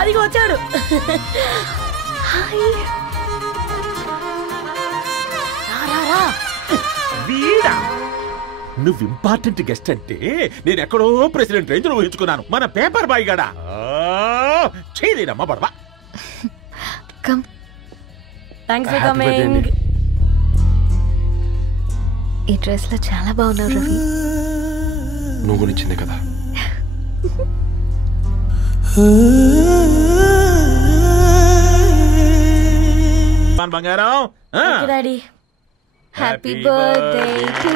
అది వచ్చాడు. వీడా నువ్వు ఇంపార్టెంట్ గెస్ట్ అంటే నేను ఎక్కడో ప్రెసిడెంట్ రేంజ్ ఊహించుకున్నాను. మన పేపర్ బాయ్ గడా చేయలేనమ్మా బడవా. కమ్. Thanks for coming. ఈ డ్రెస్ లో చాలా బాగున్నావు రవి. నువ్వు గురించిందే కదా. బంగారం. Daddy happy birthday to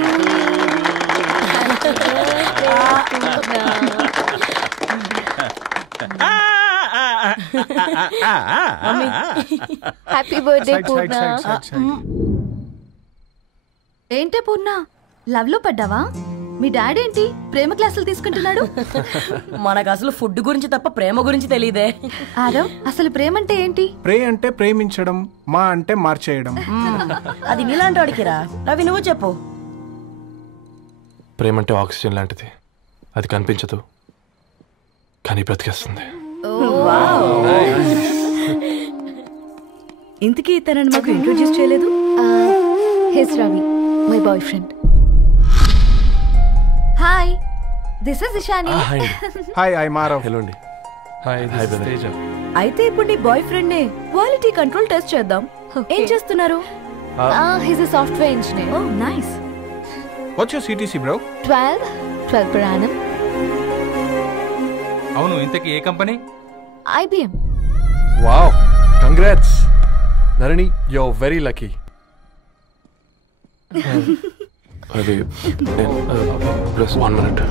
happy birthday Purna. ఏంటే పూర్ణ, లవ్ లో పడ్డావా? మీ డాడీ ఏంటి ప్రేమ క్లాసులు తీసుకుంటున్నాడు? మనకు అసలు ఫుడ్ గురించి తప్ప ప్రేమ గురించి తెలియదే. ఆరవ్, అసలు ప్రేమ అంటే ఏంటి? ప్రే అంటే ప్రేమించడం, మా అంటే మార్చేయడం. అది నీలాంటి వాడికిరా. రవి నువ్వు చెప్పు. ప్రేమ అంటే ఆక్సిజన్ లాంటిది. అది కనిపించదు కానీ బ్రతికేస్తుంది. ఇంతకీ తనని మాకు ఇంట్రొడ్యూస్ చేయలేదు. He's Ravi, my boyfriend. Hi, this is Ishani. Hi, I మారవ్. హలో అండి. హాయ్, తేజ. అయితే ఇప్పుడు నీ బాయ్ ఫ్రెండ్ నే క్వాలిటీ కంట్రోల్ టెస్ట్ చేద్దాం. ఏం చేస్తున్నారు? He's a software engineer. Oh nice. What's your CTC bro? 12 per annum. అవును, ఇంతకీ ఏ కంపెనీ? IBM. Wow, congrats Narani, you are very lucky. అది ప్లస్ 1 minute.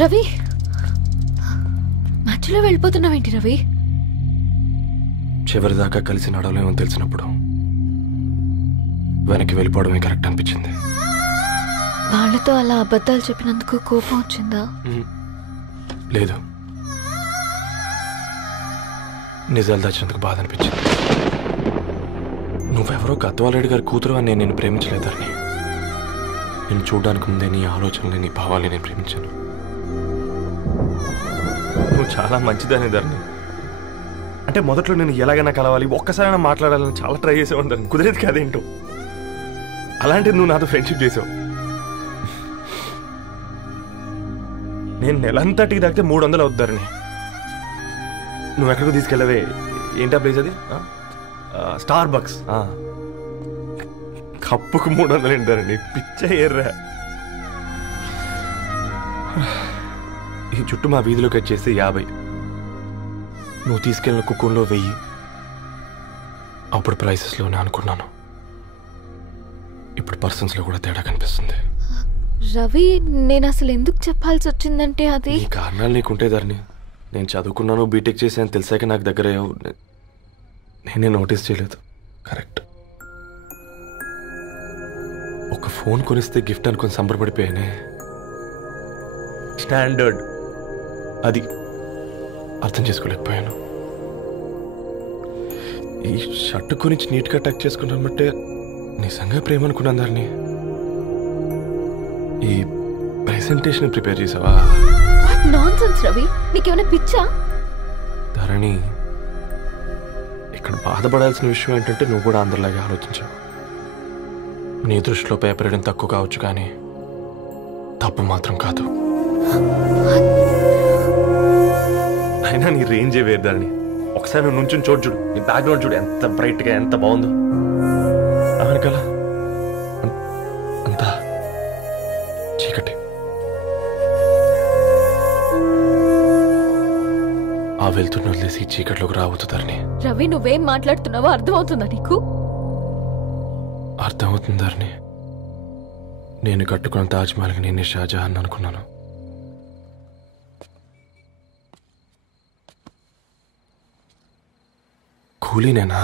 రవి, మధ్యలో వెళ్ళిపోతున్నావేంటి రవి? చివరిదాకా కలిసి నడవలేమని తెలిసినప్పుడు వెనక్కి వెళ్ళిపోవడమే కరెక్ట్ అనిపించింది. వాళ్ళతో అలా అబద్ధాలు చెప్పినందుకు కోపం వచ్చిందా? లేదు, నిజాలు దాచినందుకు బాధ అనిపించింది. నువ్వెవరో గద్వాలరెడ్డి గారి కూతురు అని నేను ప్రేమించలేదని. నేను చూడడానికి ముందే నీ ఆలోచనలు, నీ భావాలని నేను ప్రేమించాను. నువ్వు చాలా మంచిదని ధరణి. అంటే మొదట్లో నేను ఎలాగైనా కలవాలి, ఒక్కసారైనా మాట్లాడాలని చాలా ట్రై చేసేవాడిని ధరణి. కుదిరేది కాదేంటో. అలాంటిది నువ్వు నాతో ఫ్రెండ్షిప్ చేసావు. నేను నెలంతటికి తాగితే 300 అవుతారని. నువ్వు ఎక్కడికి తీసుకెళ్ళవే? ఏంటా ప్లేస్ అది? Star bucks. కప్పుకు 300 ఏంటారండి, పిచ్చ ఎర్రా. ఈ చుట్టూ మా వీధిలోకి వచ్చేసి 50. నువ్వు తీసుకెళ్ళిన కుక్కర్లో 1000. అప్పుడు ప్రైసెస్లోనే అనుకున్నాను, ఇప్పుడు పర్సన్స్లో కూడా తేడా కనిపిస్తుంది. రవి, నేను అసలు ఎందుకు చెప్పాల్సి వచ్చిందంటే అది ఈ కారణాలు నీకుంటే ధరణి. నేను చదువుకున్నాను, బీటెక్ చేశాను తెలిసాక నాకు దగ్గర నేనే నోటీస్ చేయలేదు. కరెక్ట్. ఒక ఫోన్ కొనిస్తే గిఫ్ట్ అనుకుని సంబరపడిపోయానే. స్టాండర్డ్ అది అర్థం చేసుకోలేకపోయాను. ఈ షర్ట్ గురించి నీట్గా టచ్ చేసుకున్నాను బట్టే నిజంగా ప్రేమ అనుకున్నాను దాన్ని. ఈ ప్రెజెంటేషన్ ప్రిపేర్ చేసావా? నాన్సెన్స్ రవి, నీకేమైనా పిచ్చా? ధరణి, ఇక్కడ బాధపడాల్సిన విషయం ఏంటంటే నువ్వు కూడా అందరిలాగే ఆలోచించావు. నీ దృష్టిలో పేపర్ వేయడం తక్కువ కావచ్చు కానీ తప్పు మాత్రం కాదు. అయినా నీ రేంజే వేరు ధరణి. ఒకసారి నువ్వు నుంచుని చోటు చూడు, నీ బ్యాక్గ్రౌండ్ చూడు, ఎంత బ్రైట్గా ఎంత బాగుందో. వెనకాల అంతా చీకటి. ఆ వెళ్తున్న వదిలేసి చీకట్లోకి రాబోతుందని. రవి, నువ్వేం మాట్లాడుతున్నావో అర్థమవుతుందా నీకు? అర్థమవుతుందని. నేను కట్టుకున్న తాజ్మహల్కి నేనే షాజహాన్ అనుకున్నాను. కూలీనేనా